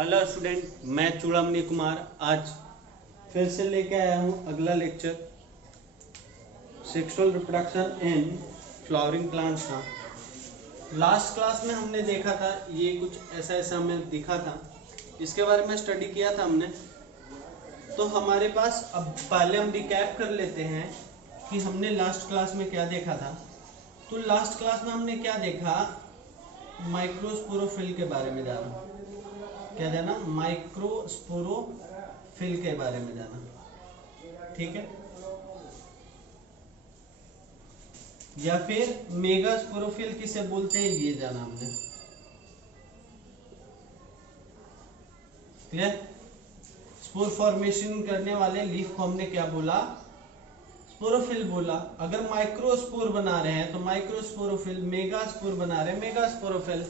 Hello student, मैं चूड़ामणि कुमार आज फिर से लेके आया हूँ अगला lecture sexual reproduction in flowering plants का। लास्ट क्लास में हमने देखा था, ये कुछ ऐसा ऐसा हमें दिखा था, इसके बारे में स्टडी किया था हमने। तो हमारे पास अब पहले हम रिकैप कर लेते हैं कि हमने लास्ट क्लास में क्या देखा था। तो लास्ट क्लास में हमने क्या देखा, माइक्रोस्पोरोफिल के बारे में जाना। क्या जाना? माइक्रोस्पोरोफिल के बारे में जाना। ठीक है, या फिर मेगास्पोरोफिल किसे बोलते हैं ये जाना हमने। क्लियर? स्पोर फॉर्मेशन करने वाले लीफ को हमने क्या बोला? स्पोरोफिल बोला। अगर माइक्रोस्पोर बना रहे हैं तो माइक्रोस्पोरोफिल, मेगास्पोर बना रहे हैं मेगास्पोरोफिल।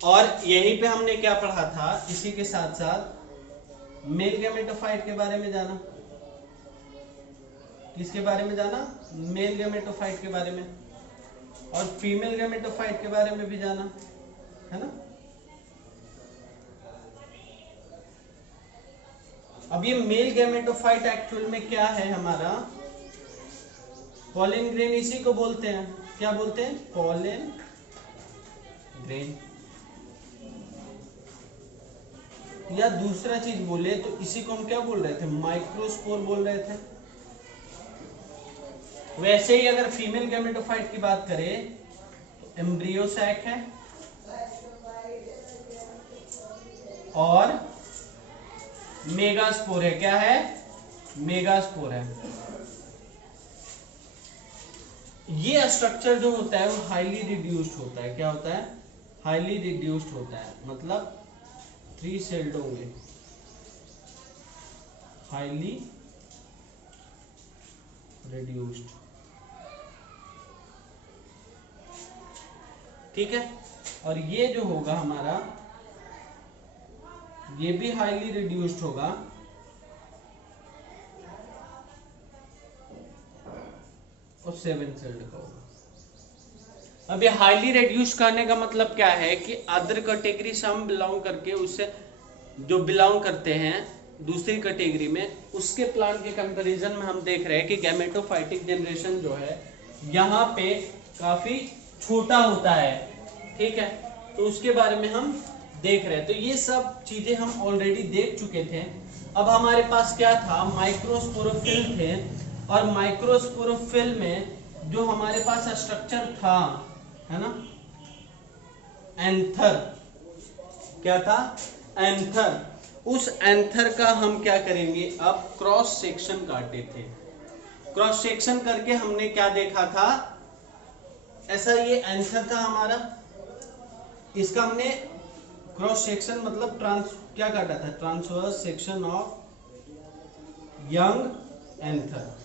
और यहीं पे हमने क्या पढ़ा था, इसी के साथ साथ मेल गैमेटोफाइट के बारे में जाना। किसके बारे में जाना? मेल गैमेटोफाइट के बारे में। और फीमेल गैमेटोफाइट के बारे में भी जाना है ना। अब ये मेल गैमेटोफाइट एक्चुअल में क्या है हमारा? पॉलन ग्रेन इसी को बोलते हैं। क्या बोलते हैं? Pollen grain. या दूसरा चीज बोले तो इसी को हम क्या बोल रहे थे? माइक्रोस्पोर बोल रहे थे। वैसे ही अगर फीमेल गैमेटोफाइट की बात करें तो एम्ब्रियो सैक है और मेगास्पोर है। क्या है? मेगास्पोर है। ये स्ट्रक्चर जो होता है वो हाईली रिड्यूस्ड होता है। क्या होता है? हाईली रिड्यूस्ड होता है, मतलब 3 सेल्ड होंगे, हाईली रिड्यूस्ड। ठीक है, और ये जो होगा हमारा, ये भी हाईली रिड्यूस्ड होगा और 7 सेल्ड का होगा। अब ये हाईली रिड्यूस्ड करने का मतलब क्या है कि अदर कैटेगरी से हम बिलोंग करके, उससे जो बिलोंग करते हैं दूसरी कैटेगरी में, उसके प्लांट के कंपैरिजन में हम देख रहे हैं कि गैमेटोफाइटिक जनरेशन जो है यहाँ पे काफी छोटा होता है। ठीक है, तो उसके बारे में हम देख रहे हैं। तो ये सब चीजें हम ऑलरेडी देख चुके थे। अब हमारे पास क्या था? माइक्रोस्पोरोफिल थे, और माइक्रोस्पोरोफिल में जो हमारे पास स्ट्रक्चर था, है ना, एंथर। क्या था? एंथर। उस एंथर का हम क्या करेंगे? अब क्रॉस सेक्शन काटे थे। क्रॉस सेक्शन करके हमने क्या देखा था? ऐसा ये एंथर था हमारा, इसका हमने क्रॉस सेक्शन मतलब क्या काटा था? Transverse section of young anther.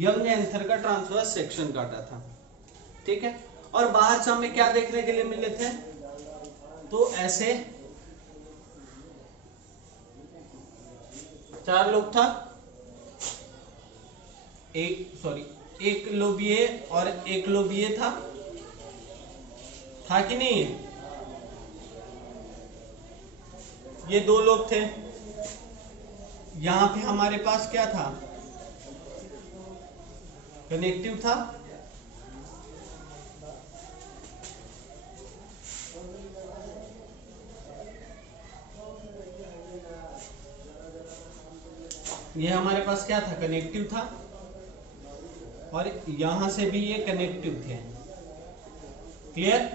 Young anther का ट्रांसवर्स सेक्शन काटा था। ठीक है, और बाहर से हमें क्या देखने के लिए मिले थे? तो ऐसे 4 लोग था, एक लोबिये और एक लोबिये था कि नहीं? ये 2 लोग थे। यहां पे हमारे पास क्या था? कनेक्टिव था। ये हमारे पास क्या था? कनेक्टिव था, और यहां से भी ये कनेक्टिव थे। क्लियर?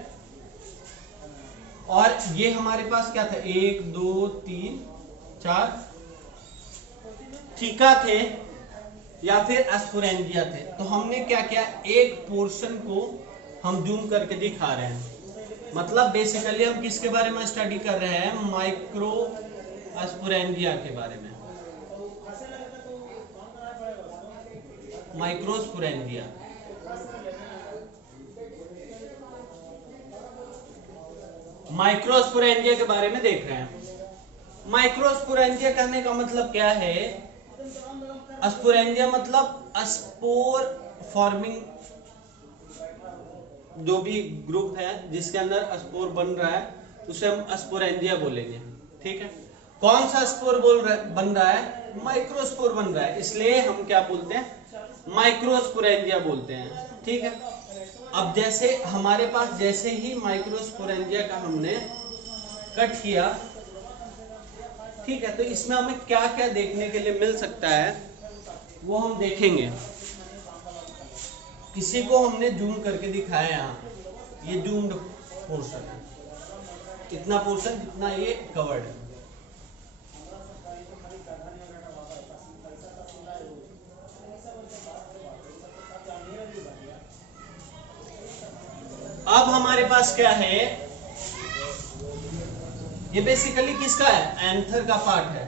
और ये हमारे पास क्या था? 1 2 3 4 थीका थे या फिर स्पोरेंजिया थे। तो हमने क्या किया? एक पोर्शन को हम जूम करके दिखा रहे हैं। मतलब बेसिकली हम किसके बारे में स्टडी कर रहे हैं? माइक्रो स्पोरेंजिया के बारे में। माइक्रोस्पोरेंजिया। माइक्रोस्पोरेंजिया के बारे में देख रहे हैं। माइक्रोस्पोरेंजिया कहने का मतलब क्या है? स्पोरेंजिया मतलब स्पोर फॉर्मिंग जो भी ग्रुप है जिसके अंदर स्पोर बन रहा है उसे हम स्पोरेंजिया बोलेंगे। ठीक है, कौन सा स्पोर बन रहा है? माइक्रोस्पोर बन रहा है, इसलिए हम क्या बोलते हैं? माइक्रोस्पोरेंजिया बोलते हैं। ठीक है, अब जैसे हमारे पास जैसे ही माइक्रोस्पोरेंजिया का हमने कट किया, ठीक है, तो इसमें हमें क्या क्या देखने के लिए मिल सकता है वो हम देखेंगे। किसी को हमने जूम करके दिखाया, यहाँ ये जूम्ड पोर्शन है, इतना पोर्शन जितना ये कवर्ड है। अब हमारे पास क्या है? ये बेसिकली किसका है? एंथर का पार्ट है।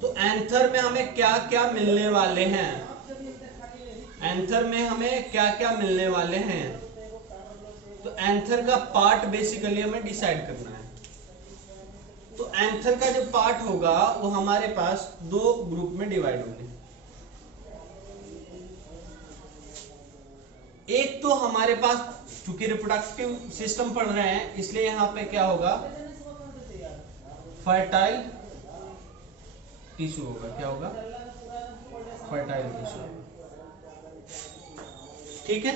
तो एंथर में हमें क्या क्या मिलने वाले हैं? एंथर में हमें क्या क्या मिलने वाले हैं? तो एंथर का पार्ट बेसिकली हमें डिसाइड करना है। तो एंथर का जो पार्ट होगा वो हमारे पास दो ग्रुप में डिवाइड होंगे। एक तो हमारे पास, चूंकि रिप्रोडक्टिव सिस्टम पढ़ रहे हैं इसलिए यहां पे क्या होगा? फर्टाइल टिश्यू होगा। क्या होगा? Fertile tissue. ठीक है,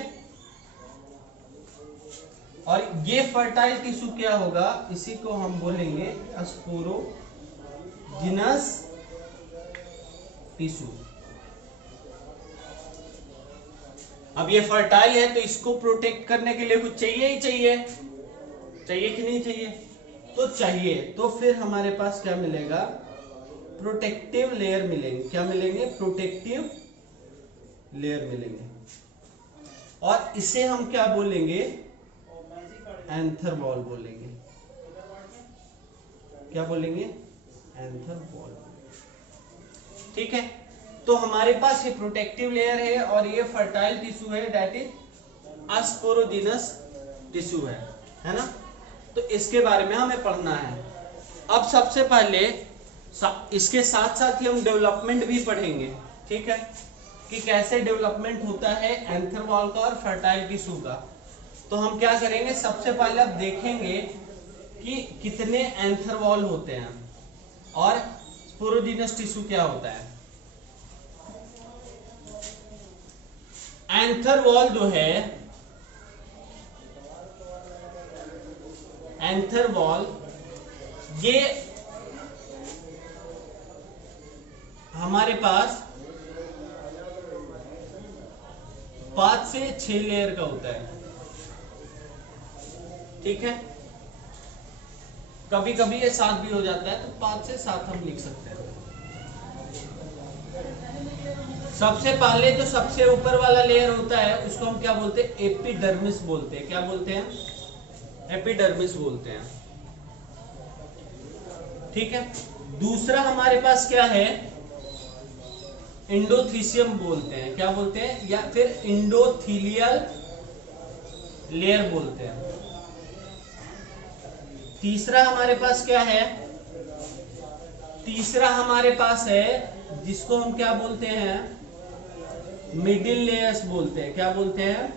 और ये फर्टाइल टिश्यू क्या होगा? इसी को हम बोलेंगे स्पोरोजिनस टिश्यू। अब ये फर्टाइल है तो इसको प्रोटेक्ट करने के लिए कुछ चाहिए ही चाहिए, चाहिए कि नहीं चाहिए? तो चाहिए। तो फिर हमारे पास क्या मिलेगा? प्रोटेक्टिव लेयर मिलेंगे। क्या मिलेंगे? प्रोटेक्टिव लेयर मिलेंगे। और इसे हम क्या बोलेंगे? एंथर वॉल बोलेंगे। क्या बोलेंगे? Anther wall. ठीक है, तो हमारे पास ये प्रोटेक्टिव लेयर है और ये फर्टाइल टिश्यू है, दैट इज स्पोरोजिनस टिश्यू है ना? तो इसके बारे में हमें पढ़ना है। अब सबसे पहले इसके साथ साथ ही हम डेवलपमेंट भी पढ़ेंगे। ठीक है, कि कैसे डेवलपमेंट होता है एंथर वॉल का और फर्टाइल टिश्यू का। तो हम क्या करेंगे? सबसे पहले अब देखेंगे कि कितने एंथर वॉल होते हैं और स्पोरोजिनस टिश्यू क्या होता है। एंथर वॉल जो है, एंथर वॉल ये हमारे पास 5 से 6 लेयर का होता है। ठीक है, कभी कभी ये 7 भी हो जाता है, तो 5 से 7 हम लिख सकते हैं। सबसे पहले जो सबसे ऊपर वाला लेयर होता है उसको हम क्या बोलते हैं? एपिडर्मिस बोलते हैं। क्या बोलते हैं? एपिडर्मिस बोलते हैं। ठीक है, दूसरा हमारे पास क्या है? इंडोथीसियम बोलते हैं। क्या बोलते हैं? या फिर इंडोथीलियल लेयर बोलते हैं। तीसरा हमारे पास क्या है? तीसरा हमारे पास है जिसको हम क्या बोलते हैं? मिडिल लेयर्स बोलते हैं। क्या बोलते हैं?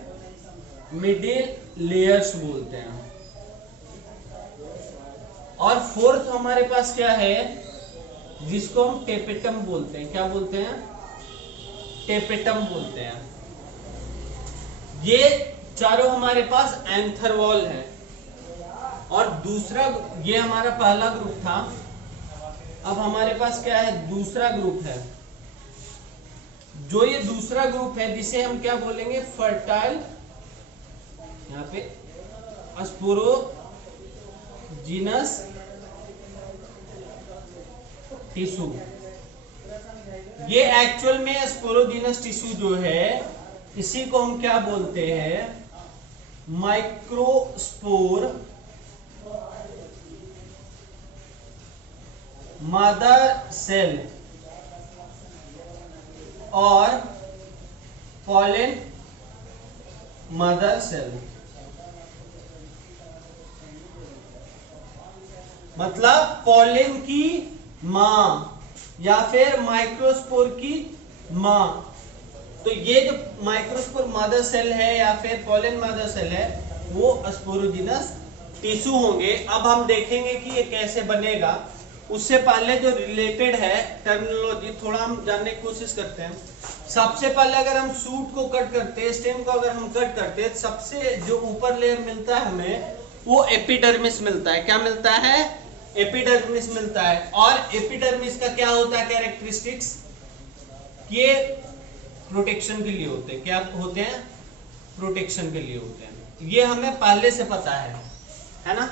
मिडिल लेयर्स बोलते हैं। और फोर्थ हमारे पास क्या है? जिसको हम टेपेटम बोलते हैं। क्या बोलते हैं? टेपेटम बोलते हैं। ये चारों हमारे पास एंथर वॉल है। और दूसरा, ये हमारा पहला ग्रुप था, अब हमारे पास क्या है? दूसरा ग्रुप है। जो ये दूसरा ग्रुप है जिसे हम क्या बोलेंगे? फर्टाइल, यहाँ पे स्पोरोजिनस टिश्यू। ये एक्चुअल में स्पोरोजिनस टिश्यू जो है इसी को हम क्या बोलते हैं? माइक्रोस्पोर मदर सेल और पॉलन मदर सेल। मतलब पॉलन की मां या फिर माइक्रोस्पोर की मां। तो ये जो माइक्रोस्पोर मदर सेल है या फिर पॉलन मदर सेल है वो स्पोरोजिनस टिश्यू होंगे। अब हम देखेंगे कि ये कैसे बनेगा। उससे पहले जो रिलेटेड है टर्मिनोलॉजी थोड़ा हम जानने की कोशिश करते हैं। सबसे पहले अगर हम शूट को कट करते हैं, स्टेम को अगर हम कट करते हैं, सबसे जो ऊपर लेयर मिलता है हमें वो एपिडर्मिस मिलता है। क्या मिलता है? एपिडर्मिस मिलता है। और एपिडर्मिस का क्या होता है कैरेक्टरिस्टिक्स? ये प्रोटेक्शन के लिए होते हैं। क्या होते हैं? प्रोटेक्शन के लिए होते हैं। ये हमें पहले से पता है ना।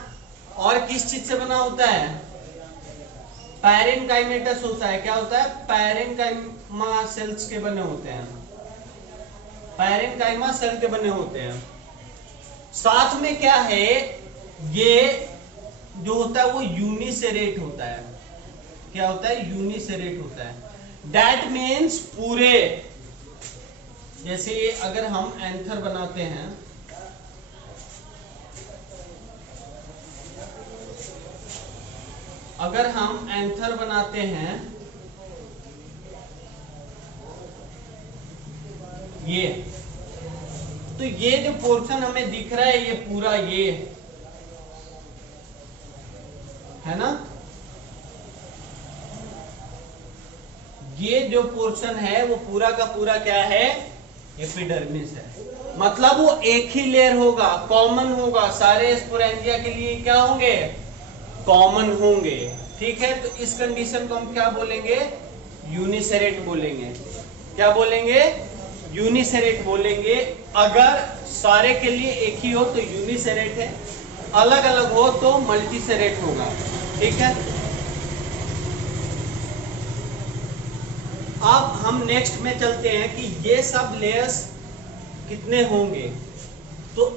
और किस चीज से बना होता है? पैरेनकाइमेटस होता है। क्या होता है? पैरेनकाइमा सेल्स के बने होते हैं। पैरेनकाइमा सेल के बने होते हैं। साथ में क्या है, ये जो होता है वो यूनिसेरेट होता है। क्या होता है? यूनिसेरेट होता है। दैट मीन्स पूरे, जैसे अगर हम एंथर बनाते हैं, अगर हम एंथर बनाते हैं ये, तो ये जो पोर्शन हमें दिख रहा है ये पूरा ये है ना। ये जो पोर्शन है वो पूरा का पूरा क्या है? एपिडर्मिस है। मतलब वो एक ही लेयर होगा, कॉमन होगा, सारे स्पोरेंजिया के लिए क्या होंगे? कॉमन होंगे। ठीक है, तो इस कंडीशन को हम क्या बोलेंगे? यूनिसेरेट बोलेंगे। क्या बोलेंगे? यूनिसेरेट बोलेंगे। अगर सारे के लिए एक ही हो तो यूनिसेरेट है, अलग अलग हो तो मल्टीसेरेट होगा। ठीक है, अब हम नेक्स्ट में चलते हैं कि ये सब लेयर्स कितने होंगे। तो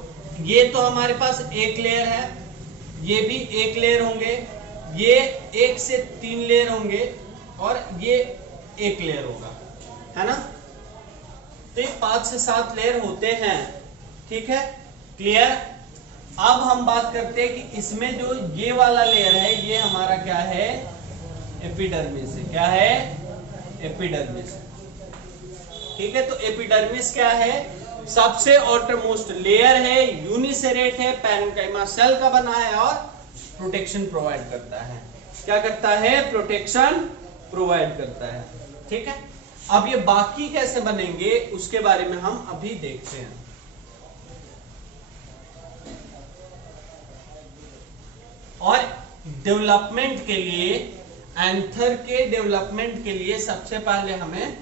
ये तो हमारे पास एक लेयर है, ये भी एक लेयर होंगे, ये 1 से 3 लेयर होंगे और ये एक लेयर होगा, है ना। तो ये 5 से 7 लेयर होते हैं। ठीक है, क्लियर। अब हम बात करते हैं कि इसमें जो ये वाला लेयर है ये हमारा क्या है? एपिडर्मिस है। क्या है? एपिडर्मिस। ठीक है, तो एपिडर्मिस क्या है? सबसे आउटरमोस्ट लेयर है, यूनिसेरेट है, पैरेन्काइमा सेल का बना है और प्रोटेक्शन प्रोवाइड करता है। क्या करता है? प्रोटेक्शन प्रोवाइड करता है। ठीक है, अब ये बाकी कैसे बनेंगे उसके बारे में हम अभी देखते हैं। और डेवलपमेंट के लिए, एंथर के डेवलपमेंट के लिए सबसे पहले हमें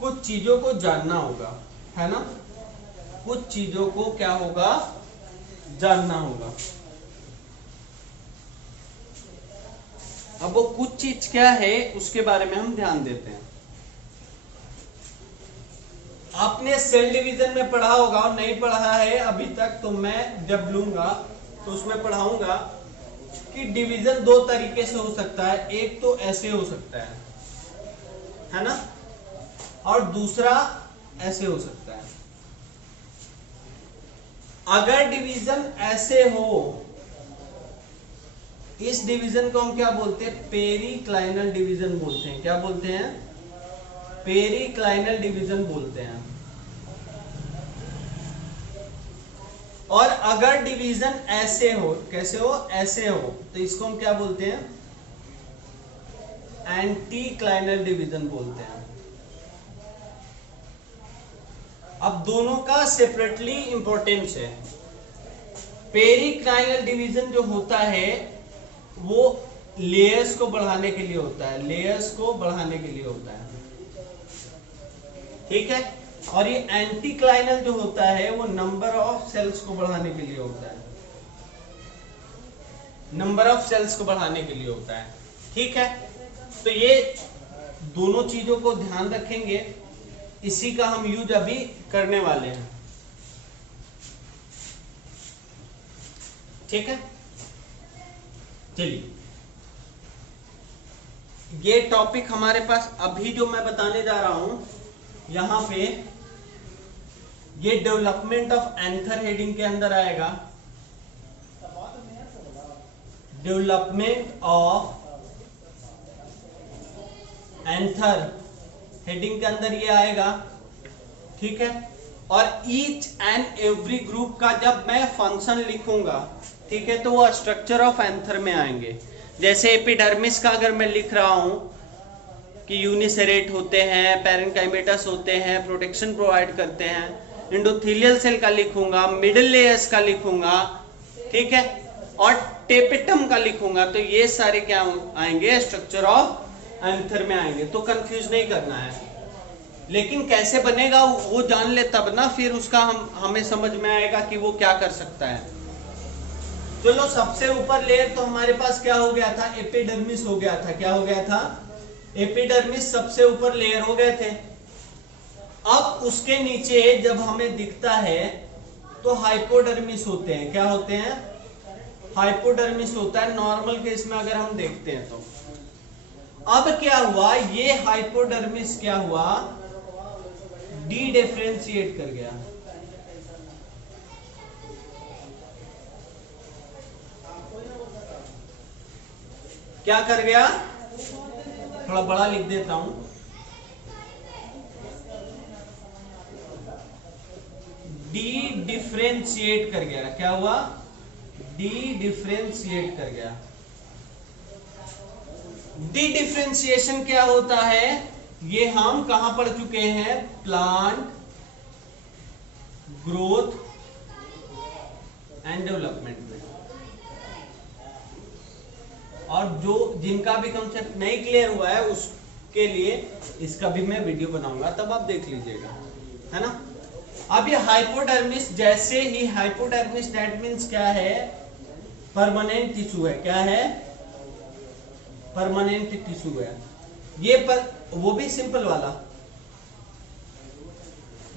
कुछ चीजों को जानना होगा, है ना। कुछ चीजों को क्या होगा? जानना होगा। अब वो कुछ चीज क्या है उसके बारे में हम ध्यान देते हैं। आपने सेल डिवीजन में पढ़ा होगा, और नहीं पढ़ा है अभी तक तो मैं जब लूंगा तो उसमें पढ़ाऊंगा कि डिवीजन 2 तरीके से हो सकता है। एक तो ऐसे हो सकता है ना, और दूसरा ऐसे हो सकता है। अगर डिवीजन ऐसे हो, इस डिवीजन को हम क्या बोलते हैं? पेरिक्लाइनल डिवीजन बोलते हैं। क्या बोलते हैं? पेरिक्लाइनल डिवीजन बोलते हैं। और अगर डिवीजन ऐसे हो, कैसे हो? ऐसे हो, तो इसको हम क्या बोलते हैं? एंटीक्लाइनल डिवीजन बोलते हैं। अब दोनों का सेपरेटली इंपॉर्टेंस है। पेरिक्लाइनल डिवीजन जो होता है वो लेयर्स को बढ़ाने के लिए होता है, लेयर्स को बढ़ाने के लिए होता है। ठीक है, और ये एंटीक्लाइनल जो होता है वो नंबर ऑफ सेल्स को बढ़ाने के लिए होता है, नंबर ऑफ सेल्स को बढ़ाने के लिए होता है। ठीक है, तो ये दोनों चीजों को ध्यान रखेंगे, इसी का हम यूज अभी करने वाले हैं। ठीक है, चलिए ये टॉपिक हमारे पास अभी जो मैं बताने जा रहा हूं यहां पे, ये डेवलपमेंट ऑफ एंथर हेडिंग के अंदर आएगा। डेवलपमेंट ऑफ एंथर हेडिंग के अंदर ये आएगा। ठीक है, और ईच एंड एवरी ग्रुप का जब मैं फंक्शन लिखूंगा, ठीक है, तो वो स्ट्रक्चर ऑफ एंथर में आएंगे। जैसे एपिडर्मिस का अगर मैं लिख रहा हूं कि यूनिसेरेट होते हैं, पैरेन्काइमेटस होते हैं, प्रोटेक्शन प्रोवाइड करते हैं, एंडोथेलियल सेल का लिखूंगा, मिडिल लेयर्स का लिखूंगा, ठीक है, और टेपेटम का लिखूंगा, तो ये सारे क्या आएंगे, स्ट्रक्चर ऑफ एंथर में आएंगे। तो कंफ्यूज नहीं करना है, लेकिन कैसे बनेगा वो जान ले तब ना, फिर उसका हमें समझ में आएगा कि वो क्या कर सकता है। चलो, सबसे ऊपर लेयर तो हमारे पास क्या हो गया था, एपिडर्मिस हो गया था। क्या हो गया था, एपिडर्मिस सबसे ऊपर लेयर हो गए थे। अब उसके नीचे जब हमें दिखता है तो हाइपोडर्मिस होते हैं। क्या होते हैं, हाइपोडर्मिस होता है नॉर्मल केस में अगर हम देखते हैं तो। अब क्या हुआ, ये हाइपोडर्मिस क्या हुआ, डी डिफरेंशिएट कर गया। क्या कर गया, थोड़ा बड़ा लिख देता हूं, डी डिफरेंशिएट कर गया। क्या हुआ, डी डिफरेंशिएट कर गया। डी डिफरेंशिएशन क्या होता है, ये हम कहां पढ़ चुके हैं, प्लांट ग्रोथ एंड डेवलपमेंट में। और जो जिनका भी कंसेप्ट नहीं क्लियर हुआ है उसके लिए इसका भी मैं वीडियो बनाऊंगा, तब आप देख लीजिएगा, है ना। अब ये हाइपोडर्मिस, जैसे ही हाइपोडर्मिस दैट मींस क्या है, परमानेंट टिश्यू है। क्या है, परमानेंट टिश्यू है ये, वो भी सिंपल वाला।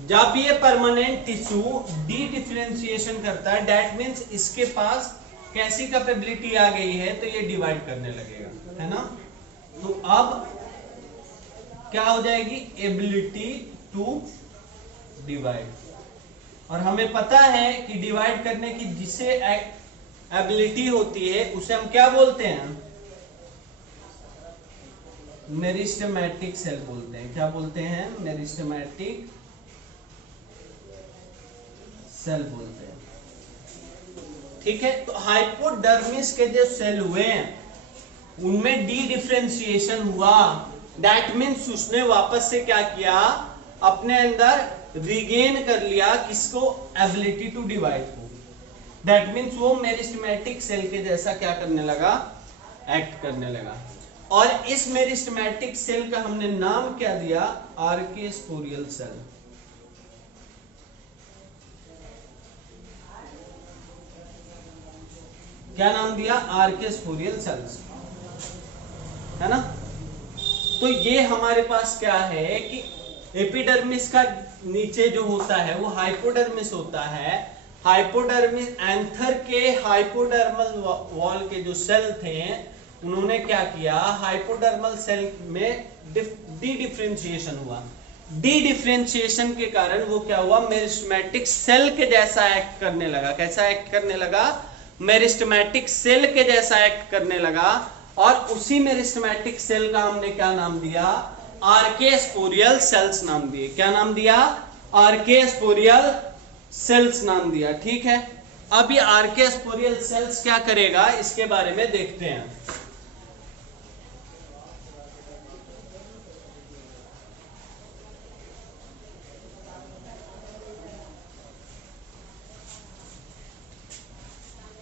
जब ये परमानेंट टिश्यू डी डिफरेंशिएशन करता है, दैट मींस इसके पास कैसी कैपेबिलिटी आ गई है, तो ये डिवाइड करने लगेगा, है ना। तो अब क्या हो जाएगी, एबिलिटी टू डिवाइड। और हमें पता है कि डिवाइड करने की जिसे एबिलिटी होती है उसे हम क्या बोलते हैं, मेरिस्टेमेटिक सेल बोलते हैं। क्या बोलते हैं, मेरिस्टेमेटिक सेल बोलते हैं, ठीक है। तो हाइपोडर्मिस के जो सेल हुए हैं उनमें डी डिफरेंशिएशन हुआ, दैट मीन्स उसने वापस से क्या किया, अपने अंदर रिगेन कर लिया किसको, एबिलिटी टू डिवाइड को। दैट मीन्स वो मेरिस्टेमेटिक सेल के जैसा क्या करने लगा, एक्ट करने लगा। और इस मेरिस्टेमेटिक सेल का हमने नाम क्या दिया, आर्केस्पोरियल सेल। क्या नाम दिया, आर्केस्पोरियल सेल्स, है ना। तो ये हमारे पास क्या है कि एपिडर्मिस का नीचे जो होता है वो हाइपोडर्मिस होता है। हाइपोडर्मिस एंथर के हाइपोडर्मल वॉल के जो सेल थे उन्होंने क्या किया, हाइपोडर्मल सेल में डी डिफरेंशिएशन हुआ। डी डिफरेंशिएशन के कारण वो क्या हुआ, मेरिस्टेमेटिक सेल के जैसा एक्ट करने लगा। कैसा एक्ट करने लगा, मेरिस्टेमेटिक सेल के जैसा एक्ट करने लगा। और उसी मेरिस्टेमेटिक सेल का हमने क्या नाम दिया, आर्केस्पोरियल सेल्स नाम दिए। क्या नाम दिया, आर्केस्पोरियल सेल्स नाम दिया, ठीक है। अब ये आर्केस्पोरियल सेल्स क्या करेगा, इसके बारे में देखते हैं।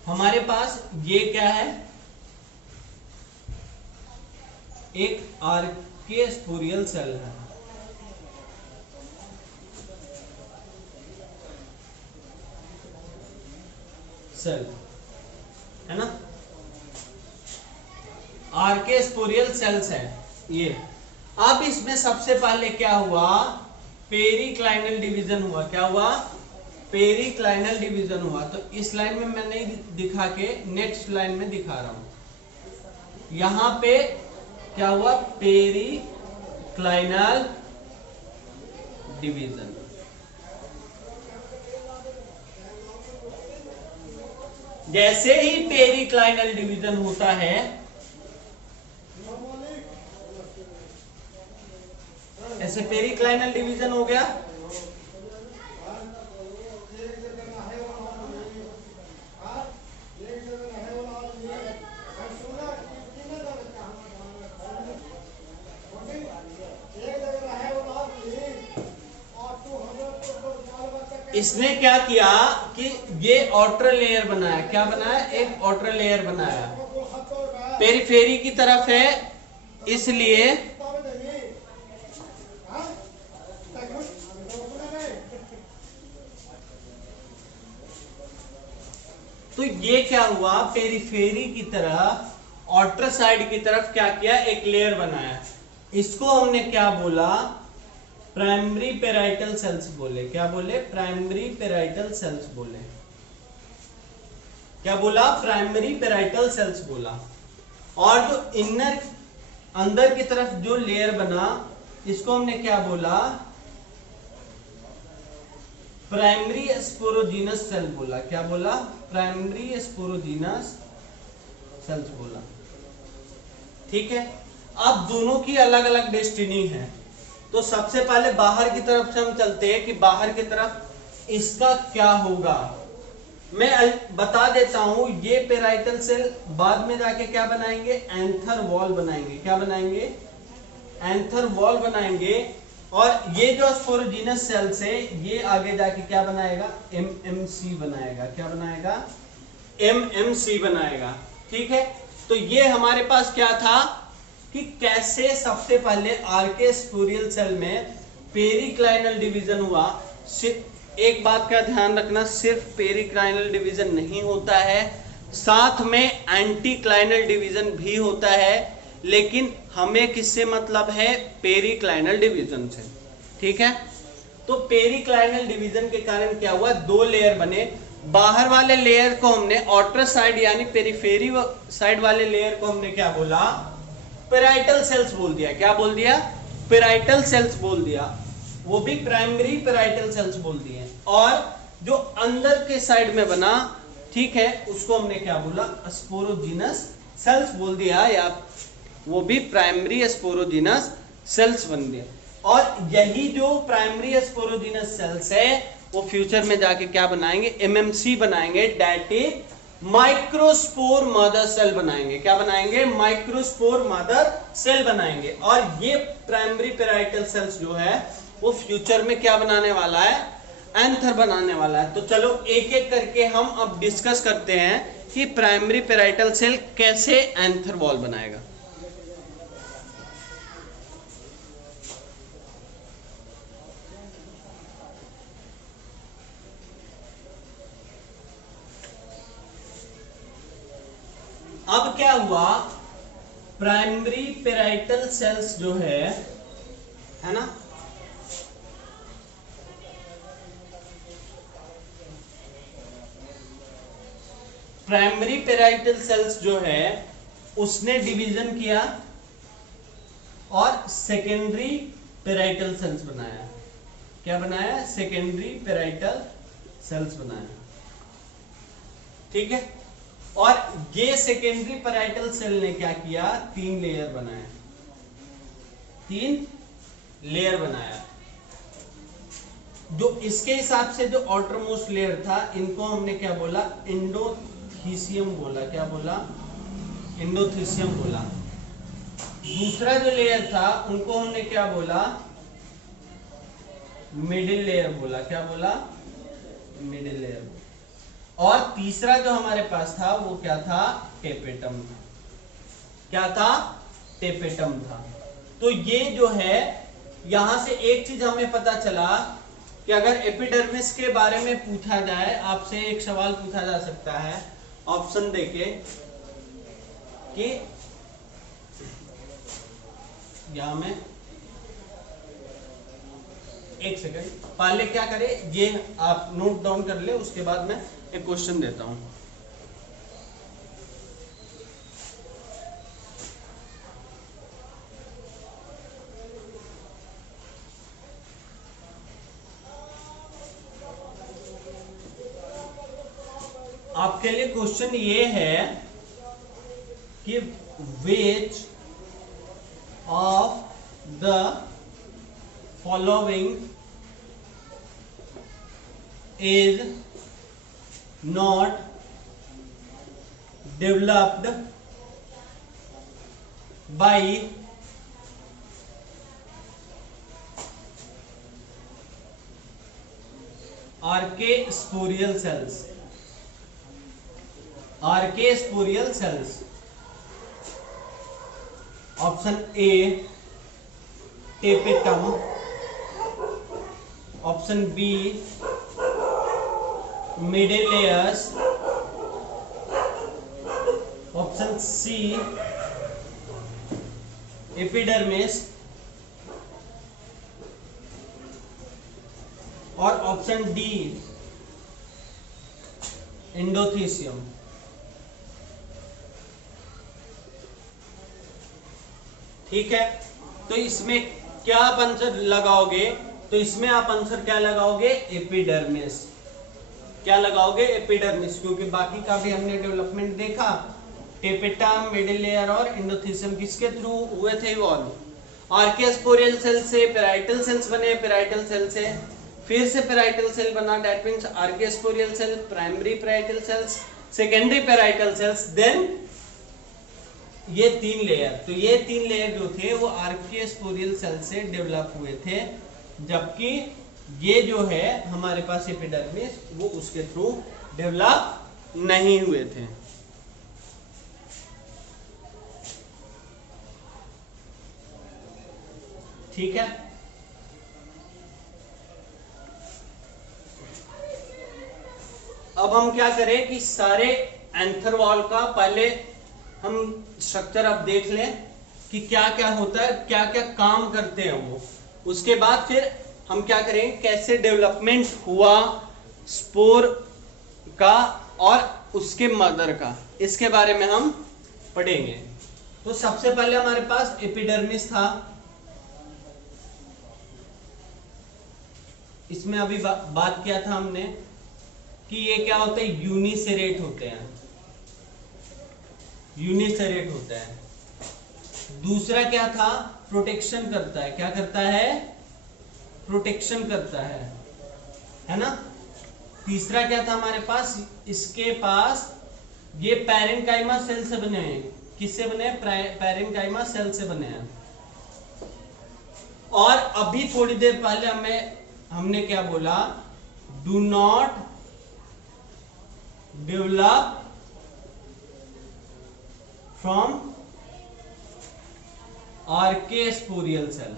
हमारे पास ये क्या है, एक आर्केस्पोरियल सेल है, सेल है ना, आर्केस्पोरियल सेल्स है ये। अब इसमें सबसे पहले क्या हुआ, पेरिक्लाइनल डिवीजन हुआ। क्या हुआ, पेरिक्लाइनल डिवीजन हुआ। तो इस लाइन में मैं नहीं दिखा के नेक्स्ट लाइन में दिखा रहा हूं। यहां पे क्या हुआ, पेरिक्लाइनल डिवीजन। जैसे ही पेरिक्लाइनल डिवीजन होता है, ऐसे पेरिक्लाइनल डिवीजन हो गया, इसने क्या किया कि ये आउटर लेयर बनाया, क्या बनाया, एक आउटर लेयर बनाया, पेरिफेरी की तरफ है, इसलिए तो ये क्या हुआ, पेरिफेरी की तरफ आउटर साइड की तरफ क्या किया, एक लेयर बनाया। इसको हमने क्या बोला, प्राइमरी पेराइटल सेल्स बोले। क्या बोले, प्राइमरी पेराइटल सेल्स बोले। क्या बोला, प्राइमरी पेराइटल सेल्स बोला। और जो इनर अंदर की तरफ जो लेयर बना, इसको हमने क्या बोला, प्राइमरी स्पोरोजीनस सेल बोला। क्या बोला, प्राइमरी स्पोरोजीनस सेल्स बोला। ठीक है, अब दोनों की अलग अलग डेस्टिनी है। तो सबसे पहले बाहर की तरफ से हम चलते हैं कि बाहर की तरफ इसका क्या होगा। मैं बता देता हूं, ये पेराइटल सेल बाद में जाके क्या बनाएंगे, एंथर वॉल बनाएंगे। क्या बनाएंगे, एंथर वॉल बनाएंगे। और ये जो स्पोरोजीनस सेल्स है, ये आगे जाके क्या बनाएगा, एमएमसी बनाएगा। क्या बनाएगा, एमएमसी बनाएगा। ठीक है, तो ये हमारे पास क्या था कि कैसे सबसे पहले आर्केस्पोरियल सेल में पेरिक्लाइनल डिवीजन हुआ। एक बात का ध्यान रखना, सिर्फ पेरिक्लाइनल डिवीजन नहीं होता है, साथ में एंटीक्लाइनल डिवीजन भी होता है, लेकिन हमें किससे मतलब है, पेरिक्लाइनल डिवीजन से। ठीक है, तो पेरिक्लाइनल डिवीजन के कारण क्या हुआ, दो लेयर बने। बाहर वाले लेयर को हमने आउटर साइड यानी पेरिफेरी साइड वाले लेयर को हमने क्या बोला, पेराइटल सेल्स बोल दिया। क्या बोल दिया, पेराइटल सेल्स बोल दिया, वो भी प्राइमरी पेराइटल सेल्स बोल दिए। और जो अंदर के साइड में बना, ठीक है, उसको हमने क्या बोला, स्पोरोजीनस सेल्स बोल दिया, या वो भी प्राइमरी स्पोरोजीनस सेल्स बन दिया। और यही जो प्राइमरी स्पोरोजीनस सेल्स है, वो फ्यूचर में जाके क्या बनाएंगे, एमएमसी बनाएंगे, that is microspore mother cell बनाएंगे। क्या बनाएंगे, माइक्रोस्पोर मदर सेल बनाएंगे। और ये प्राइमरी पेराइटल सेल्स जो है, वो फ्यूचर में क्या बनाने वाला है, एंथर बनाने वाला है। तो चलो एक एक करके हम अब डिस्कस करते हैं कि प्राइमरी पेराइटल सेल कैसे एंथर वॉल बनाएगा। अब क्या हुआ, प्राइमरी पेराइटल सेल्स जो है ना, प्राइमरी पेराइटल सेल्स जो है, उसने डिवीजन किया और सेकेंडरी पेराइटल सेल्स बनाया। क्या बनाया, सेकेंडरी पेराइटल सेल्स बनाया। ठीक है, और ये सेकेंडरी पेराइटल सेल ने क्या किया, तीन लेयर बनाया, तीन लेयर बनाया। जो इसके हिसाब से जो आउटर मोस्ट लेयर था, इनको हमने क्या बोला, इंडोथीसियम बोला। क्या बोला, इंडोथीसियम बोला। दूसरा जो लेयर था, उनको हमने क्या बोला, मिडिल लेयर बोला। क्या बोला, मिडिल लेयर। और तीसरा जो हमारे पास था, वो क्या था, टेपेटम था। क्या था, टेपेटम था। तो ये जो है, यहां से एक चीज हमें पता चला कि अगर एपिडर्मिस के बारे में पूछा जाए, आपसे एक सवाल पूछा जा सकता है ऑप्शन देके कि यहां में, एक सेकंड पहले क्या करें, ये आप नोट डाउन कर ले, उसके बाद मैं एक क्वेश्चन देता हूं। आपके लिए क्वेश्चन ये है कि which of the following is not developed by archesporial cells, archesporial cells. Option A tapetum, option B middle layers, option C epidermis और ऑप्शन डी एंडोथीसियम। ठीक है, तो इसमें क्या आप आंसर लगाओगे? तो इसमें आप आंसर क्या लगाओगे? एपिडर्मिस। क्या लगाओगे? एपिडर्मिस, क्योंकि बाकी का भी हमने डेवलपमेंट देखा। टेपेटम, मिडिल लेयर और एंडोथीसियम किसके थ्रू हुए थे? इवॉल्व। आर्के स्पोरियल सेल से पेराइटल सेल्स बने, पेराइटल सेल से फिर से पेराइटल सेल बना, that means archesporial cell, primary parietal cells, secondary parietal cells, then ये 3 लेयर। तो ये 3 लेयर जो थे वो आर्के स्पोरियल सेल से डेवलप हुए थे, जबकि ये जो है हमारे पास एपिडर्मिस वो उसके थ्रू डेवलप नहीं हुए थे। ठीक है, अब हम क्या करें कि सारे एंथर वॉल का पहले हम स्ट्रक्चर अब देख लें कि क्या क्या होता है, क्या क्या काम करते हैं वो। उसके बाद फिर हम क्या करेंगे, कैसे डेवलपमेंट हुआ स्पोर का और उसके मदर का, इसके बारे में हम पढ़ेंगे। तो सबसे पहले हमारे पास एपिडर्मिस था। इसमें अभी बात किया था हमने कि ये क्या होता है, यूनिसेरेट होते हैं, यूनिसेरेट होता है। दूसरा क्या था, प्रोटेक्शन करता है। क्या करता है? प्रोटेक्शन करता है ना। तीसरा क्या था हमारे पास, इसके पास ये पैरेन्काइमा सेल से बने हैं। किससे बने हैं? पैरेन्काइमा सेल से बने हैं। और अभी थोड़ी देर पहले हमने क्या बोला, do not develop from archesporial cell,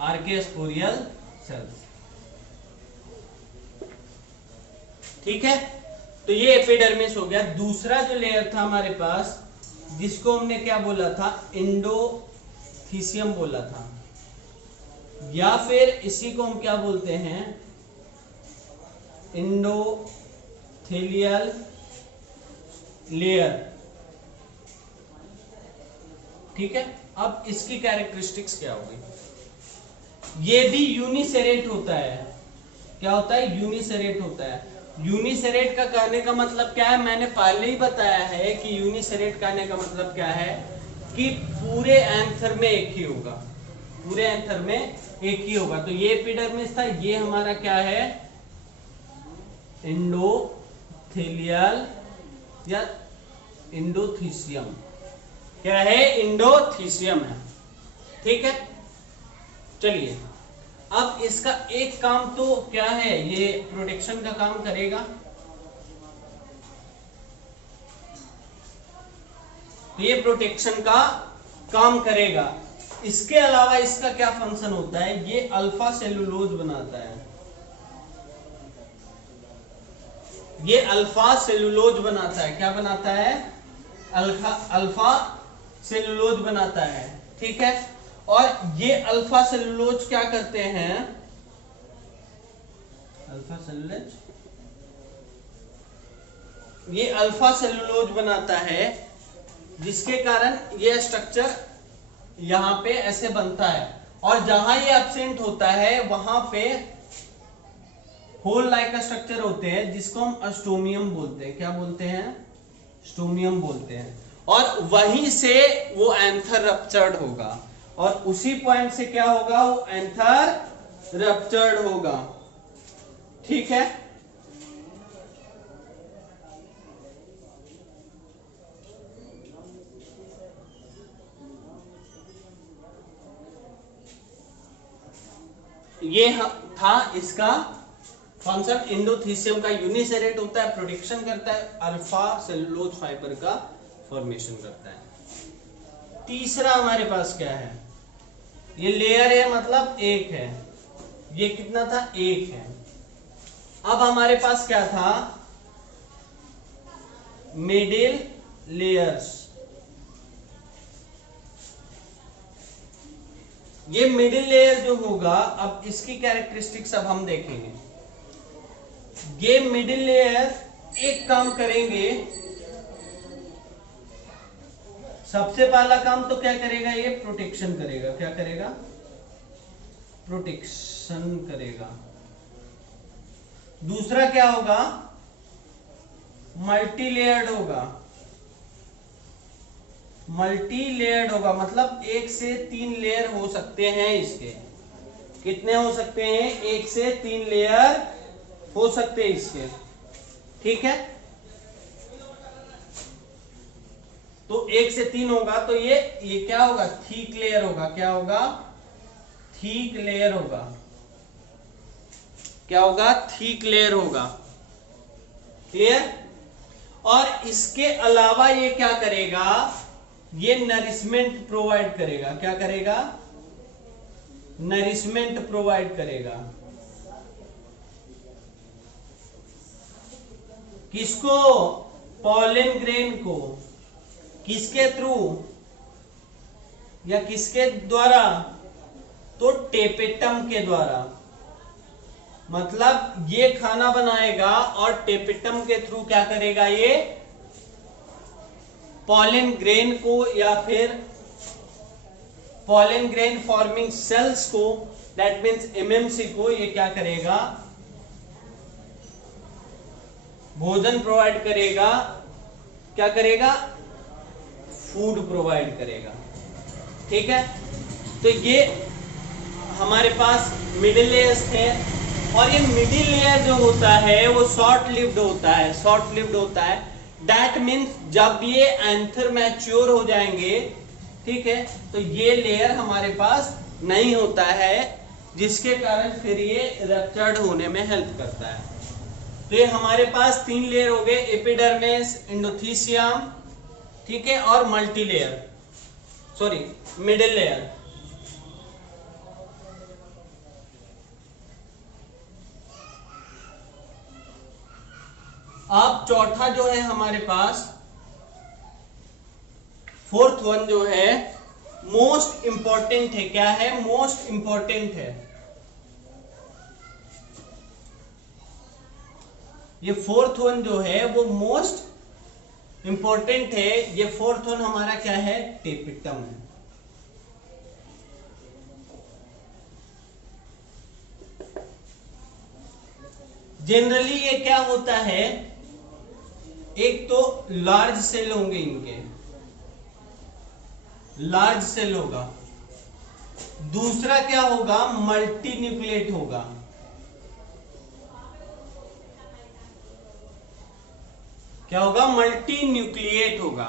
archesporial cells. ठीक है, तो ये एपिडर्मिस हो गया। दूसरा जो लेयर था हमारे पास, जिसको हमने क्या बोला था, एंडोथीसियम बोला था, या फिर इसी को हम क्या बोलते हैं, एंडोथेलियल लेयर। ठीक है, अब इसकी कैरेक्टरिस्टिक्स क्या होगी? ये भी यूनिसेरेट होता है। क्या होता है? यूनिसेरेट होता है। यूनिसेरेट का कहने का मतलब क्या है? मैंने पहले ही बताया है कि यूनिसेरेट कहने का मतलब क्या है कि पूरे एंथर में एक ही होगा, पूरे एंथर में एक ही होगा। तो ये एपिडर्मिस था, ये हमारा क्या है, एंडोथेलियल या एंडोथीसियम। क्या है? एंडोथीसियम है। ठीक है, चलिए अब इसका एक काम तो क्या है, ये प्रोटेक्शन का काम करेगा। तो ये प्रोटेक्शन का काम करेगा। इसके अलावा इसका क्या फंक्शन होता है, ये अल्फा सेलुलोज बनाता है। ये अल्फा सेलुलोज बनाता है। क्या बनाता है? अल्फा सेलुलोज बनाता है। ठीक है, और ये अल्फा सेलुलोज क्या करते हैं, अल्फा सेलुलोज, ये अल्फा सेलुलोज बनाता है, जिसके कारण ये स्ट्रक्चर यहां पे ऐसे बनता है। और जहां ये एब्सेंट होता है वहां पे होल लाइक का स्ट्रक्चर होते हैं, जिसको हम अस्टोमियम बोलते हैं। क्या बोलते हैं? स्टोमियम बोलते हैं। और वहीं से वो एंथर रप्चर्ड होगा, और उसी पॉइंट से क्या होगा, वो एंथर रप्चर्ड होगा। ठीक है, ये था इसका फंक्शन। एंडोथीसियम का यूनिसेरेट होता है, प्रोटेक्शन करता है, अल्फा सेलुलोज फाइबर का फॉर्मेशन करता है। तीसरा हमारे पास क्या है, ये लेयर है मतलब एक है, ये कितना था, एक है। अब हमारे पास क्या था, मिडिल लेयर्स। ये मिडिल लेयर जो होगा, अब इसकी कैरेक्टरिस्टिक्स अब हम देखेंगे। ये मिडिल लेयर एक काम करेंगे, सबसे पहला काम तो क्या करेगा, ये प्रोटेक्शन करेगा। क्या करेगा, प्रोटेक्शन करेगा। दूसरा क्या होगा, मल्टी लेयर्ड होगा। मल्टी लेयर्ड होगा मतलब एक से 3 लेयर हो सकते हैं इसके। कितने हो सकते हैं, एक से 3 लेयर हो सकते हैं इसके, ठीक है। तो 1 से 3 होगा तो ये क्या होगा, थीक लेयर होगा। क्या होगा, थीक लेयर होगा। क्या होगा, थीक लेयर होगा। क्लियर। और इसके अलावा ये क्या करेगा, ये नरिशमेंट प्रोवाइड करेगा। क्या करेगा, नरिशमेंट प्रोवाइड करेगा। किसको, पॉलन ग्रेन को। किसके थ्रू या किसके द्वारा, तो टेपेटम के द्वारा। मतलब ये खाना बनाएगा और टेपेटम के थ्रू क्या करेगा, ये पॉलन ग्रेन को या फिर पॉलन ग्रेन फॉर्मिंग सेल्स को, दैट मीन्स एमएमसी को, ये क्या करेगा, भोजन प्रोवाइड करेगा। क्या करेगा, फूड प्रोवाइड करेगा। ठीक है, तो ये हमारे पास मिडिल लेयर्स थे। और ये मिडिल लेयर जो होता है वो शॉर्ट लिव्ड होता है। शॉर्ट लिव्ड होता है, दैट मीन्स जब ये एंथर मैच्योर हो जाएंगे, ठीक है, तो ये लेयर हमारे पास नहीं होता है, जिसके कारण फिर ये रप्चर्ड होने में हेल्प करता है। तो ये हमारे पास 3 लेयर हो गए, एपिडर्मिस, एंडोथीसियम, ठीक है, और multi layer, sorry middle layer. अब चौथा जो है हमारे पास, फोर्थ वन जो है मोस्ट इंपॉर्टेंट है। क्या है, मोस्ट इंपॉर्टेंट है। ये फोर्थ वन जो है वो मोस्ट इंपॉर्टेंट है। ये फोर्थ वन हमारा क्या है, टेपिटम है। जनरली ये क्या होता है, एक तो लार्ज सेल होंगे, इनके लार्ज सेल होगा। दूसरा क्या होगा, मल्टी न्यूक्लिएट होगा। क्या होगा, मल्टी न्यूक्लिएट होगा।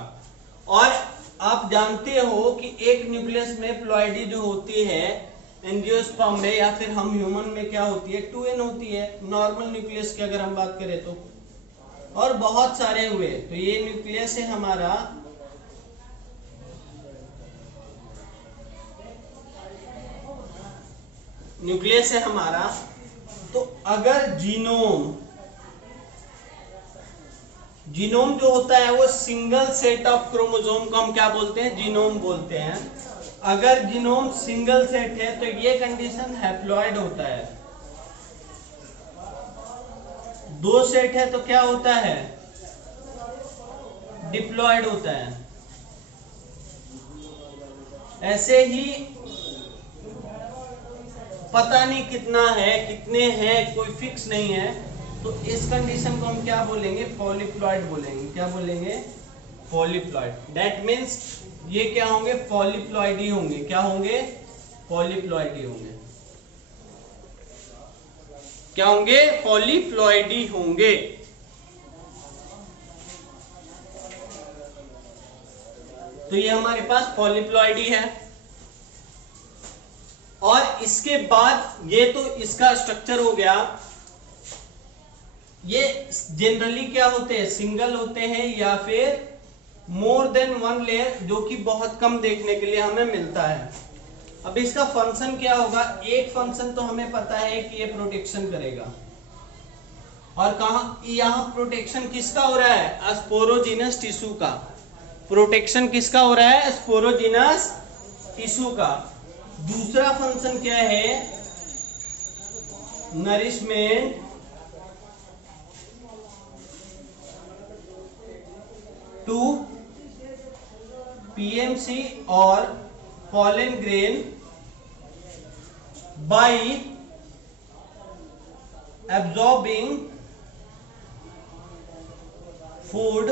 और आप जानते हो कि एक न्यूक्लियस में प्लॉइडी जो होती है एंजियोस्पर्म में या फिर हम ह्यूमन में क्या होती है, 2n होती है। नॉर्मल न्यूक्लियस की अगर हम बात करें तो, और बहुत सारे हुए। तो ये न्यूक्लियस है हमारा, न्यूक्लियस है हमारा। तो अगर जीनोम जो होता है वो सिंगल सेट ऑफ क्रोमोसोम को हम क्या बोलते हैं, जीनोम बोलते हैं। अगर जीनोम सिंगल सेट है तो ये कंडीशन हैप्लॉइड होता है। 2 सेट है तो क्या होता है, डिप्लॉइड होता है। ऐसे ही पता नहीं कितना है, कितने हैं, कोई फिक्स नहीं है, तो इस कंडीशन को हम क्या बोलेंगे, पॉलीप्लॉइड बोलेंगे। क्या बोलेंगे, पॉलीप्लॉइड। दैट मीन्स ये क्या होंगे, पॉलीप्लॉइड ही होंगे। क्या होंगे, पॉलीप्लॉइड ही होंगे। क्या होंगे, पॉलीप्लॉइड ही होंगे। तो ये हमारे पास पॉलीप्लॉइड ही है। और इसके बाद ये तो इसका स्ट्रक्चर हो गया। ये जनरली क्या होते हैं, सिंगल होते हैं या फिर मोर देन वन लेयर, जो कि बहुत कम देखने के लिए हमें मिलता है। अब इसका फंक्शन क्या होगा, एक फंक्शन तो हमें पता है कि ये प्रोटेक्शन करेगा, और कहा यहां प्रोटेक्शन किसका हो रहा है, स्पोरोजिनस टिश्यू का। प्रोटेक्शन किसका हो रहा है, स्पोरोजिनस टिश्यू का। दूसरा फंक्शन क्या है, नरिशमेंट टू पीएमसी और pollen grain by absorbing food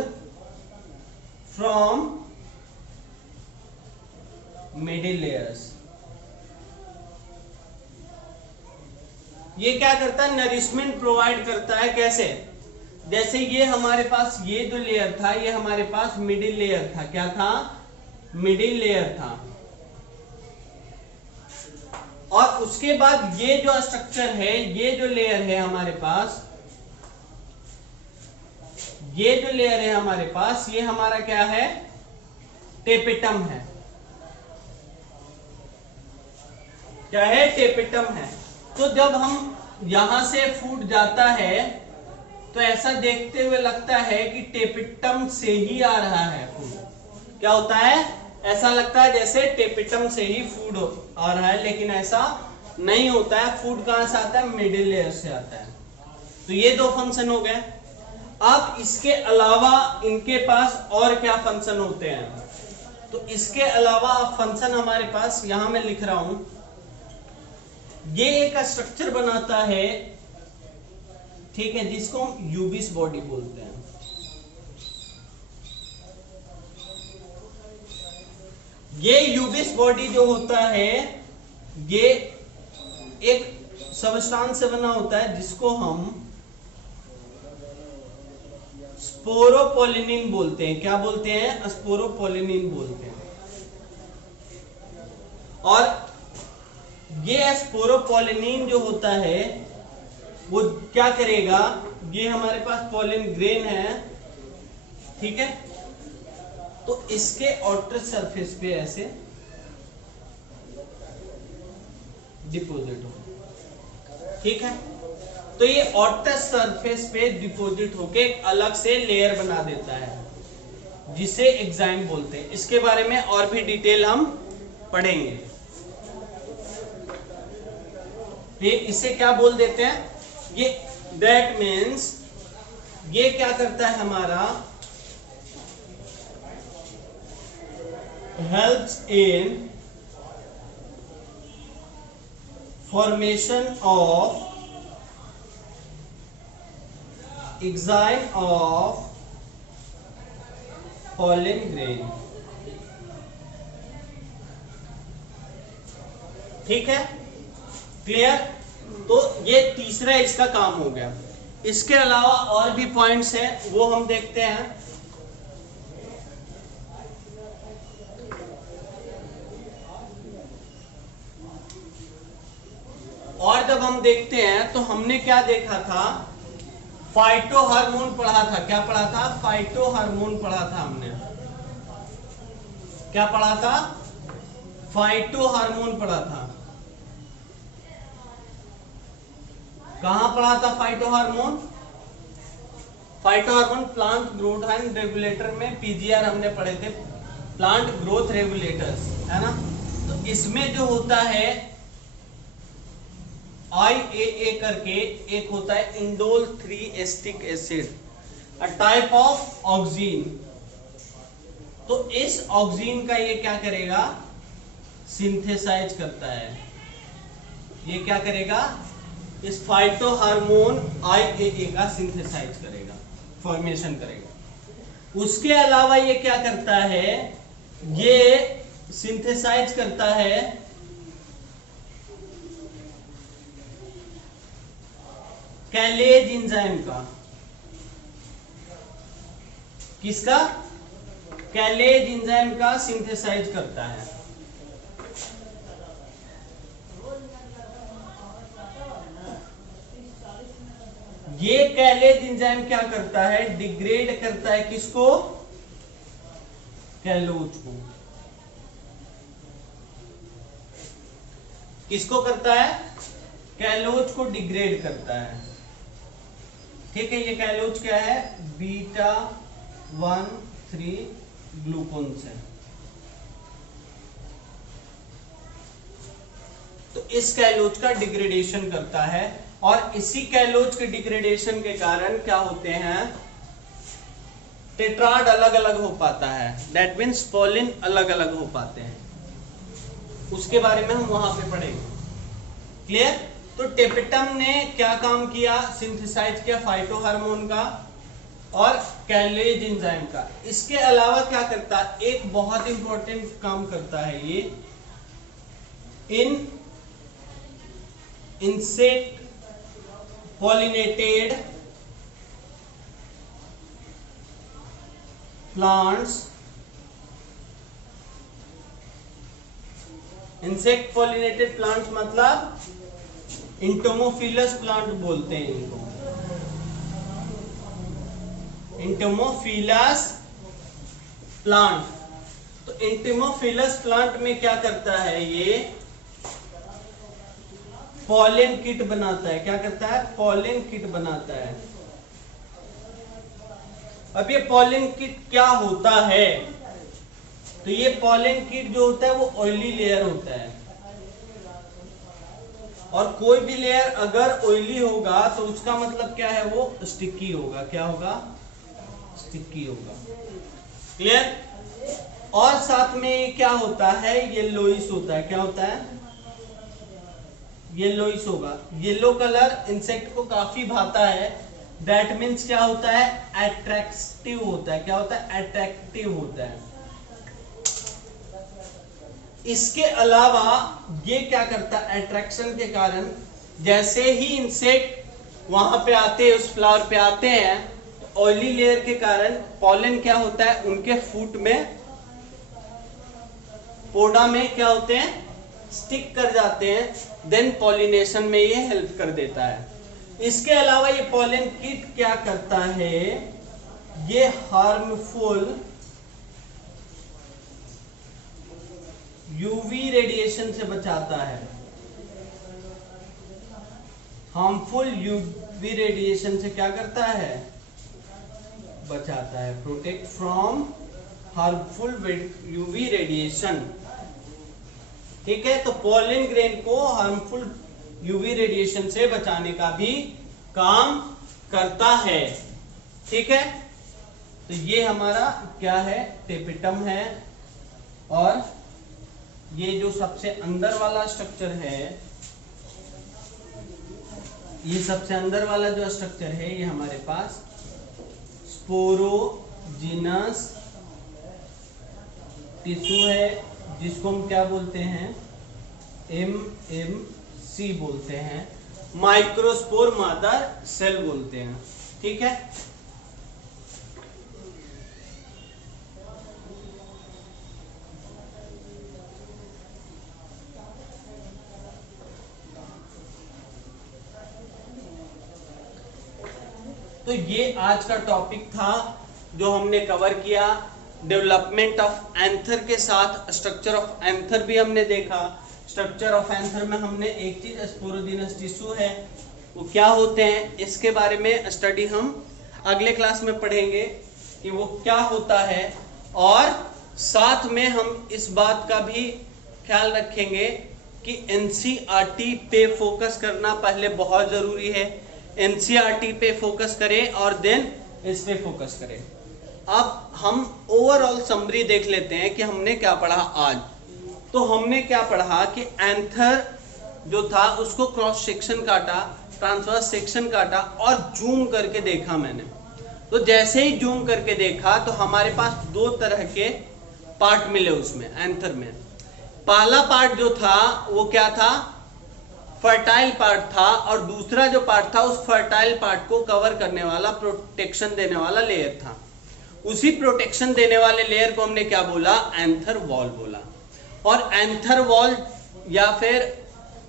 from middle layers। ये क्या करता है, नरिशमेंट प्रोवाइड करता है। कैसे, जैसे ये हमारे पास ये जो लेयर था, ये हमारे पास मिडिल लेयर था। क्या था, मिडिल लेयर था। और उसके बाद ये जो स्ट्रक्चर है, ये जो लेयर है हमारे पास, ये जो लेयर है हमारे पास, ये हमारा क्या है, टेपिटम है। क्या है, टेपिटम है। तो जब हम यहां से फूड जाता है तो ऐसा देखते हुए लगता है कि टेपिटम से ही आ रहा है फूड। क्या होता है, ऐसा लगता है जैसे टेपिटम से ही फूड आ रहा है, लेकिन ऐसा नहीं होता है। फूड कहां से आता है, मिडिल लेयर से आता है। तो ये दो फंक्शन हो गए। अब इसके अलावा इनके पास और क्या फंक्शन होते हैं, तो इसके अलावा फंक्शन हमारे पास यहां मैं लिख रहा हूं, ये एक स्ट्रक्चर बनाता है, ठीक है, जिसको हम यूबिस बॉडी बोलते हैं। ये यूबिस बॉडी जो होता है, ये एक सबस्टांस से बना होता है, जिसको हम स्पोरोपोलिनिन बोलते हैं। क्या बोलते हैं, स्पोरोपोलिनिन बोलते हैं। और ये स्पोरोपोलिनिन जो होता है वो क्या करेगा, ये हमारे पास पोलन ग्रेन है, ठीक है, तो इसके आउटर सरफेस पे ऐसे डिपॉजिट हो, ठीक है। तो ये आउटर सरफेस पे डिपॉजिट होके एक अलग से लेयर बना देता है, जिसे एग्जाइम बोलते हैं। इसके बारे में और भी डिटेल हम पढ़ेंगे। ये इसे क्या बोल देते हैं, ये दैट मीन्स ये क्या करता है हमारा, helps in formation of enzyme of pollen grain, ठीक है, क्लियर। तो ये तीसरा इसका काम हो गया। इसके अलावा और भी पॉइंट्स हैं, वो हम देखते हैं। और जब हम देखते हैं तो हमने क्या देखा था, फाइटो हार्मोन पढ़ा था। क्या पढ़ा था, फाइटो हार्मोन पढ़ा था हमने। क्या पढ़ा था, फाइटो हार्मोन पढ़ा था। कहां पढ़ा था phyto hormone, phyto hormone plant growth and regulator में, पीजीआर हमने पढ़े थे, प्लांट ग्रोथ रेगुलेटर्स, है ना। तो इसमें जो होता है IAA करके एक होता है indole 3 acetic acid, a type of oxygen. तो इस ऑक्सीन का ये क्या करेगा, सिंथेसाइज करता है। ये क्या करेगा, इस फाइटो हार्मोन IAA का सिंथेसाइज करेगा, फॉर्मेशन करेगा। उसके अलावा ये क्या करता है, ये सिंथेसाइज करता है कैलेज एंजाइम का। किसका, कैलेज एंजाइम का सिंथेसाइज करता है। ये कैलेज एंजाइम क्या करता है, डिग्रेड करता है किसको, कैलोज को। किसको करता है, कैलोज को डिग्रेड करता है। ठीक है, ये कैलोज क्या है, बीटा 1,3 ग्लूकोन से। तो इस कैलोज का डिग्रेडेशन करता है और इसी कैलोज के डिग्रेडेशन के कारण क्या होते हैं, टेट्राड अलग अलग हो पाता है। दैट मीन्स पॉलिन अलग अलग हो पाते हैं, उसके बारे में हम वहां पे पढ़ेंगे। क्लियर। तो टेपिटम ने क्या काम किया, सिंथेसाइज किया फाइटोहार्मोन का और कैलेज एंजाइम का। इसके अलावा क्या करता है, एक बहुत इंपॉर्टेंट काम करता है ये, इन insect pollinated plants, insect pollinated plants मतलब इंटोमोफिलस प्लांट बोलते हैं इनको, इंटोमोफिलस प्लांट। तो इंटोमोफिलस प्लांट में क्या करता है, ये पॉलन किट बनाता है। क्या करता है, पॉलन किट बनाता है। अब ये पॉलन किट क्या होता है, तो ये पॉलन किट जो होता है वो ऑयली लेयर होता है, और कोई भी लेयर अगर ऑयली होगा तो उसका मतलब क्या है, वो स्टिकी होगा। क्या होगा, स्टिकी होगा। क्लियर। और साथ में क्या होता है, येलोइश होता है। क्या होता है, येलोइश होगा। येलो कलर इंसेक्ट को काफी भाता है। दैट मीन्स क्या होता है, अट्रैक्टिव होता है। क्या होता है, अट्रैक्टिव होता है। इसके अलावा ये क्या करता है, अट्रैक्शन के कारण जैसे ही इंसेक्ट वहां पे आते हैं, उस फ्लावर पे आते हैं, तो ऑयली लेयर के कारण पॉलन क्या होता है, उनके फूट में, पोडा में क्या होते हैं, स्टिक कर जाते हैं। देन पॉलिनेशन में ये हेल्प कर देता है। इसके अलावा ये पॉलन किट क्या करता है, ये हार्मफुल यूवी रेडिएशन से बचाता है। हार्मफुल यूवी रेडिएशन से क्या करता है, बचाता है। Protect from harmful UV radiation. ठीक है, तो पॉलन ग्रेन को हार्मफुल यूवी रेडिएशन से बचाने का भी काम करता है। ठीक है, तो ये हमारा क्या है, टेपिटम है। और ये जो सबसे अंदर वाला स्ट्रक्चर है, ये सबसे अंदर वाला जो स्ट्रक्चर है, ये हमारे पास स्पोरोजिनस टिश्यू है, जिसको हम क्या बोलते हैं, MMC बोलते हैं। माइक्रोस्पोर मदर सेल बोलते हैं। ठीक है, तो ये आज का टॉपिक था जो हमने कवर किया। डेवलपमेंट ऑफ एंथर के साथ स्ट्रक्चर ऑफ एंथर भी हमने देखा। स्ट्रक्चर ऑफ एंथर में हमने एक चीज, स्पोरोजिनस टिश्यू है, वो क्या होते हैं, इसके बारे में स्टडी हम अगले क्लास में पढ़ेंगे कि वो क्या होता है। और साथ में हम इस बात का भी ख्याल रखेंगे कि एनसीईआरटी पे फोकस करना पहले बहुत जरूरी है। एनसीईआरटी पे फोकस करें और देन इस पे फोकस करें। अब हम ओवरऑल समरी देख लेते हैं कि हमने क्या पढ़ा आज। तो हमने क्या पढ़ा कि एंथर जो था उसको क्रॉस सेक्शन काटा, ट्रांसवर्स सेक्शन काटा और जूम करके देखा मैंने। तो जैसे ही जूम करके देखा तो हमारे पास दो तरह के पार्ट मिले उसमें, एंथर में। पहला पार्ट जो था वो क्या था, फर्टाइल पार्ट था, और दूसरा जो पार्ट था उस फर्टाइल पार्ट को कवर करने वाला, प्रोटेक्शन देने वाला लेयर था। उसी प्रोटेक्शन देने वाले लेयर को हमने क्या बोला, एंथर वॉल बोला। और एंथर वॉल या फिर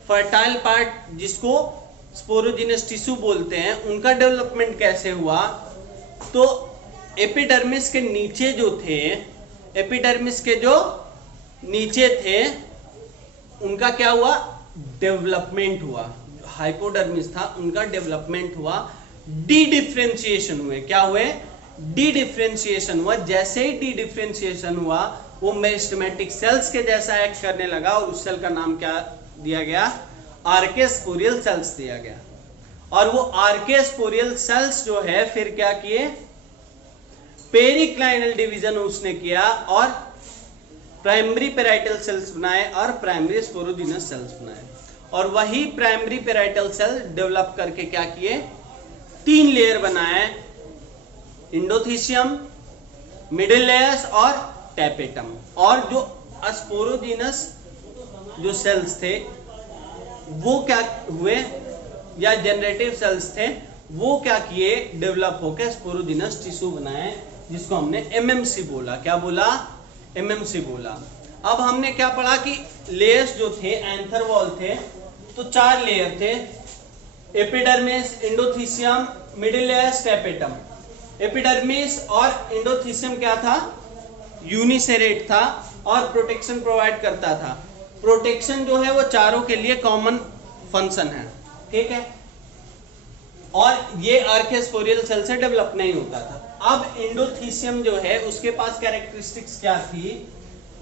फर्टाइल पार्ट जिसको स्पोरोजिनस टिश्यू बोलते हैं, उनका डेवलपमेंट कैसे हुआ? तो एपिडर्मिस के नीचे जो थे, एपिडर्मिस के जो नीचे थे उनका क्या हुआ? डेवलपमेंट हुआ। हाइपोडर्मिस था उनका डेवलपमेंट हुआ, डी डिफरेंशिएशन हुए। क्या हुए? डी डिफरेंशिएशन हुआ। जैसे ही डी डिफरेंशिएशन हुआ वो मेरिस्टेमेटिक सेल्स के जैसा एक्ट करने लगा और उस सेल का नाम क्या दिया गया? आर्केस्पोरियल सेल्स दिया गया। और वो आर्केस्पोरियल सेल्स जो है फिर क्या किए? पेरिक्लाइनल डिवीजन उसने किया और प्राइमरी पेराइटल सेल्स बनाए और प्राइमरी स्पोरोजिनस सेल्स बनाए। और वही प्राइमरी पेराइटल सेल डेवलप करके क्या किए? 3 लेयर बनाए, इंडोथीशियम, मिडिल लेयर्स और टैपेटम। और जो स्पोरोजिनस जो सेल्स थे वो क्या हुए, या जनरेटिव सेल्स थे, वो क्या किए? डेवलप होकर स्पोरोजिनस टिश्यू बनाए, जिसको हमने एमएमसी बोला। क्या बोला? एमएमसी बोला। अब हमने क्या पढ़ा कि लेयर्स जो थे, एंथर वॉल थे, तो 4 लेयर थे, epidermis, endothecium, middle layers, tapetum. Epidermis और इंडोथीशियम क्या था? यूनिसेरेट था और प्रोटेक्शन प्रोवाइड करता था। प्रोटेक्शन जो है वो चारों के लिए कॉमन फंक्शन है, ठीक है। और ये आर्केस्पोरियल सेल से डेवलप नहीं होता था। अब इंडोथीशियम जो है उसके पास कैरेक्टरिस्टिक्स क्या थी?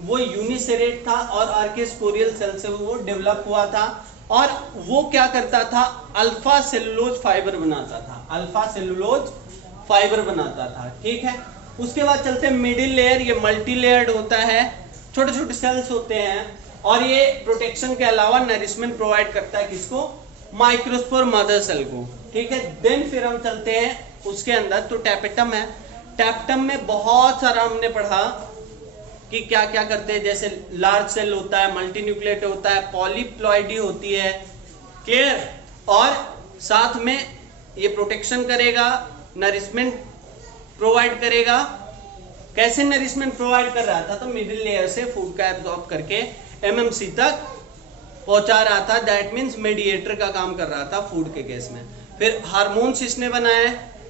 वो यूनिसेरेट था और आर्केस्पोरियल सेल से वो डेवलप हुआ था। और वो क्या करता था? अल्फा सेलुलोज फाइबर बनाता था, अल्फा सेलुलोज फाइबर बनाता था, ठीक है। उसके बाद चलते हैं मिडिल लेयर। ये मल्टी लेयर्ड होता है, छोटे छोटे सेल्स होते हैं और ये प्रोटेक्शन के अलावा नरिशमेंट प्रोवाइड करता है किसको? माइक्रोस्पोर मदर सेल को, ठीक है। देन फिर हम चलते हैं उसके अंदर, तो टैपेटम है। टैपेटम में बहुत सारा हमने पढ़ा कि क्या क्या करते हैं, जैसे लार्ज सेल होता है, मल्टी न्यूक्लिएट होता है, पॉलीप्लॉइडी होती है, क्लियर। और साथ में ये प्रोटेक्शन करेगा, नरिशमेंट प्रोवाइड करेगा। कैसे नरिशमेंट प्रोवाइड कर रहा था? तो मिडिल लेयर से फूड का एब्जॉर्ब करके एमएमसी तक पहुंचा रहा था। दैट मींस मेडिएटर का काम कर रहा था फूड के केस में। फिर हार्मोन्स इसने बनाए,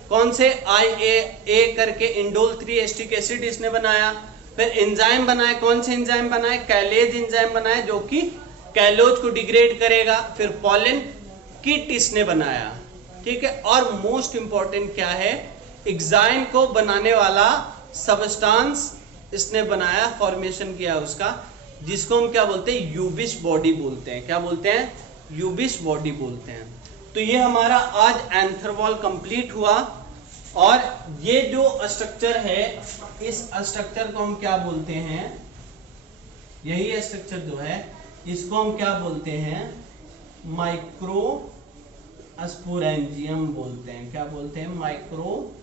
कौन से? IA करके इंडोल 3 एस्टिक एसिड इसने बनाया। फिर एंजाइम बनाए, कौन से एंजाइम बनाए? कैलेज एंजाइम बनाए जो कि कैलोज को डिग्रेड करेगा। फिर पॉलन किट इसने बनाया, ठीक है। और मोस्ट इंपॉर्टेंट क्या है? एग्जाइम को बनाने वाला सबस्टांस इसने बनाया, फॉर्मेशन किया उसका, जिसको हम क्या बोलते हैं? यूबिश बॉडी बोलते हैं। क्या बोलते हैं? यूबिश बॉडी बोलते हैं। तो ये हमारा आज एंथर वॉल कंप्लीट हुआ। और ये जो स्ट्रक्चर है, इस स्ट्रक्चर को हम क्या बोलते हैं? यही स्ट्रक्चर जो है इसको हम क्या बोलते हैं? माइक्रो स्पोरेंजियम बोलते हैं। क्या बोलते हैं? माइक्रो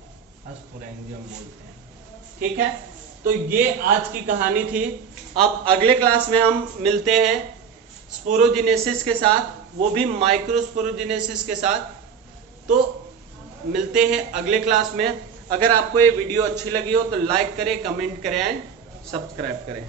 स्पोरेंजियम बोलते हैं, ठीक है। तो ये आज की कहानी थी। अब अगले क्लास में हम मिलते हैं स्पोरोजिनेसिस के साथ, वो भी माइक्रोस्पोरोजिनेसिस के साथ। तो मिलते हैं अगले क्लास में। अगर आपको ये वीडियो अच्छी लगी हो तो लाइक करें, कमेंट करें एंड सब्सक्राइब करें।